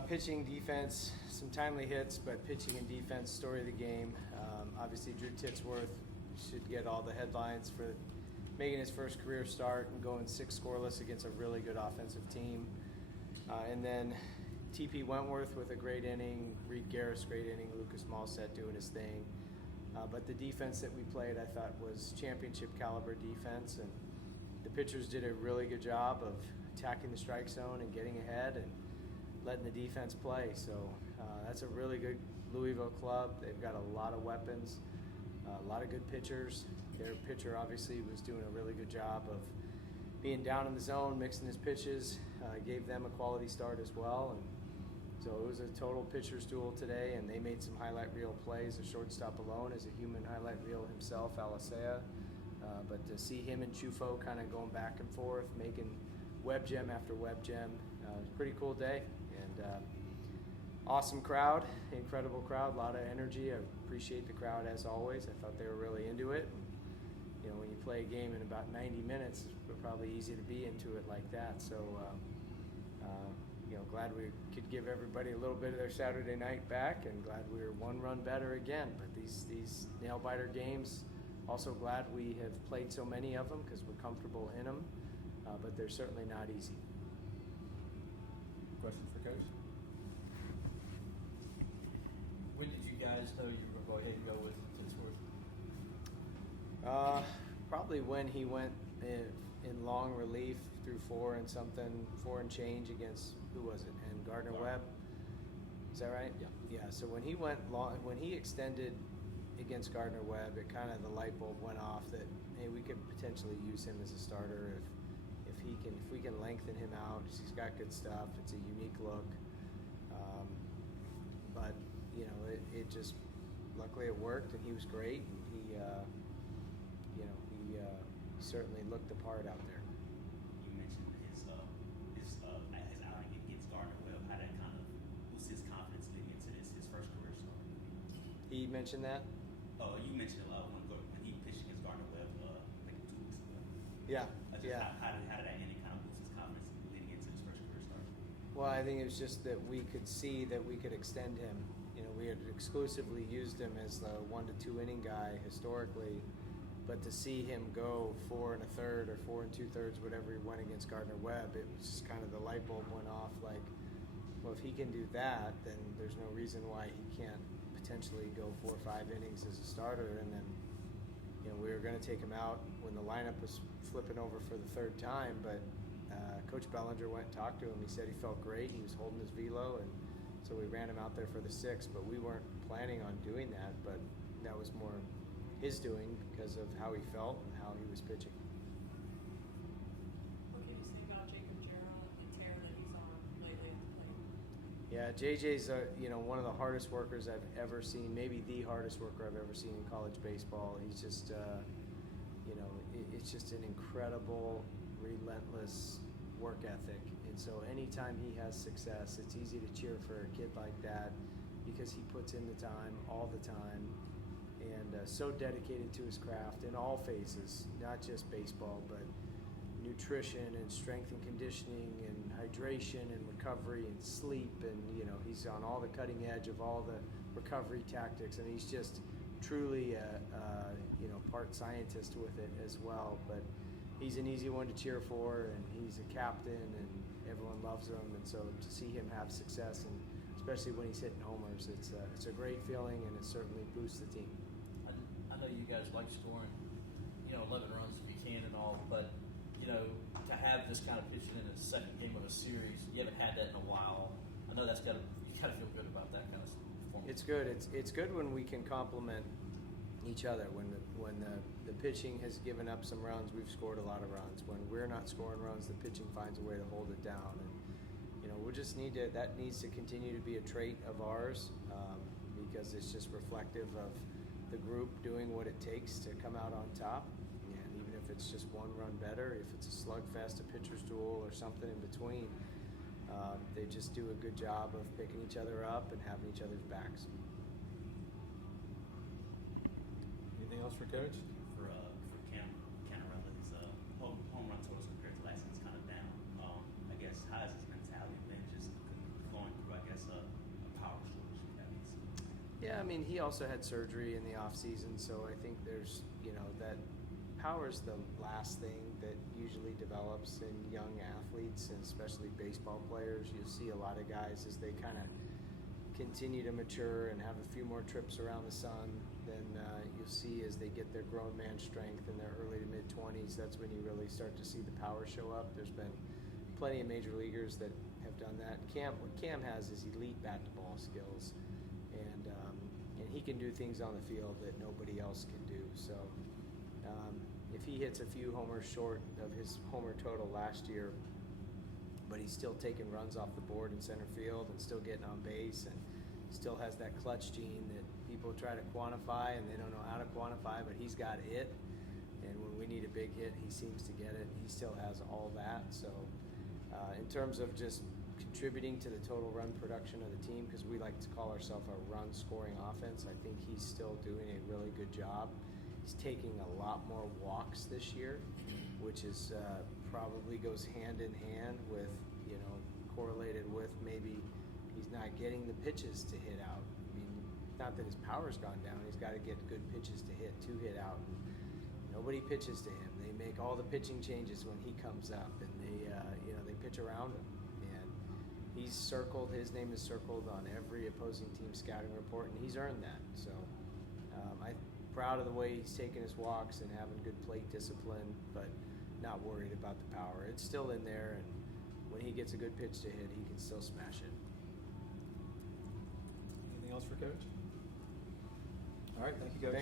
Pitching, defense, some timely hits, but pitching and defense, story of the game. Obviously, Drew Titsworth should get all the headlines for making his first career start and going 6 scoreless against a really good offensive team. And then TP Wentworth with a great inning, Reed Garris great inning, Lucas Malset doing his thing. But the defense that we played, I thought, was championship caliber defense, and the pitchers did a really good job of attacking the strike zone and getting ahead and letting the defense play. So that's a really good Louisville club. They've got a lot of weapons, a lot of good pitchers. Their pitcher obviously was doing a really good job of being down in the zone, mixing his pitches, gave them a quality start as well. And so it was a total pitcher's duel today, and they made some highlight reel plays. The shortstop alone is a human highlight reel himself, Alicea. But to see him and Chufo kind of going back and forth, making web gem after web gem, it was a pretty cool day. And awesome crowd, incredible crowd, a lot of energy. I appreciate the crowd as always. I thought they were really into it. And, you know, when you play a game in about 90 minutes, it's probably easy to be into it like that. So, you know, glad we could give everybody a little bit of their Saturday night back, and glad we were 1 run better again. But these nail-biter games, also glad we have played so many of them because we're comfortable in them, but they're certainly not easy. Questions for Coach? When did you guys know you were going to go ahead and go with Titsworth? Probably when he went in long relief through 4 and change against, who was it? And Gardner Webb. Is that right? Yeah. Yeah. So when he went long, when he extended against Gardner Webb, it kind of the light bulb went off that hey, we could potentially use him as a starter if we can lengthen him out. He's got good stuff. It's a unique look. But you know, it just luckily it worked, and he was great. And he certainly looked the part out there. You mentioned his outing against Gardner Webb. How that kind of boost his confidence leading into his first career start. He mentioned that. Oh, you mentioned when he pitched against Gardner Webb, like 2 weeks ago. Yeah. How did that inning kind of boost his confidence leading into his first career start? Well, I think it was just that we could see that we could extend him. You know, we had exclusively used him as the 1 to 2 inning guy historically, but to see him go 4 1/3 or 4 2/3, whatever he went against Gardner Webb, it was just kind of the light bulb went off. Like, well, if he can do that, then there's no reason why he can't potentially go 4 or 5 innings as a starter. And then, you know, we were going to take him out when the lineup was flipping over for the 3rd time, but Coach Bellinger went and talked to him. He said he felt great. He was holding his velo, and so we ran him out there for the 6th, but we weren't planning on doing that. But that was more his doing because of how he felt and how he was pitching. What can you say about Jacob Jarrell and tear that he's on lately at the plate? Yeah, JJ's one of the hardest workers I've ever seen, maybe the hardest worker I've ever seen in college baseball. He's just, it's just an incredible, relentless work ethic. And so anytime he has success, it's easy to cheer for a kid like that because he puts in the time all the time, and so dedicated to his craft in all phases, not just baseball, but nutrition and strength and conditioning and hydration and recovery and sleep. And, you know, he's on all the cutting edge of all the recovery tactics, and he's just truly part scientist with it as well. But he's an easy one to cheer for, and he's a captain, and everyone loves him. And so to see him have success, and especially when he's hitting homers, it's a great feeling, and it certainly boosts the team. I know you guys like scoring, 11 runs if you can and all, but, to have this kind of pitching in a second game of a series, you haven't had that in a while. I know you got to feel good about that kind of performance. It's good. It's good when we can complement each other. When the pitching has given up some runs, we've scored a lot of runs. When we're not scoring runs, the pitching finds a way to hold it down. And we just that needs to continue to be a trait of ours, because it's just reflective of the group doing what it takes to come out on top. And even if it's just 1 run better, if it's a slugfest, a pitcher's duel, or something in between, they just do a good job of picking each other up and having each other's backs. Anything else for Coach? For Canarella, his home run totals compared to last season is kind of down. I guess how has his mentality been just going through, Yeah, I mean, he also had surgery in the off season, so I think there's, that power's the last thing that usually develops in young athletes, and especially baseball players. You'll see a lot of guys as they kind of continue to mature and have a few more trips around the sun, then you'll see as they get their grown man strength in their early to mid 20s, that's when you really start to see the power show up. There's been plenty of major leaguers that have done that. What Cam has is elite bat to ball skills, and he can do things on the field that nobody else can do. So if he hits a few homers short of his homer total last year, but he's still taking runs off the board in center field and still getting on base and still has that clutch gene that people try to quantify and they don't know how to quantify, but he's got it. And when we need a big hit, he seems to get it. He still has all that. So in terms of just contributing to the total run production of the team, because we like to call ourselves a run-scoring offense, I think he's still doing a really good job. He's taking a lot more walks this year, which is probably goes hand in hand with, correlated with maybe he's not getting the pitches to hit out. I mean, not that his power's gone down. He's got to get good pitches to hit out. And nobody pitches to him. They make all the pitching changes when he comes up, and they pitch around him. And he's circled. His name is circled on every opposing team scouting report, and he's earned that. So I'm proud of the way he's taking his walks and having good plate discipline, but not worried about the power. It's still in there, and when he gets a good pitch to hit, he can still smash it. Anything else for Coach? All right, thank you, Coach.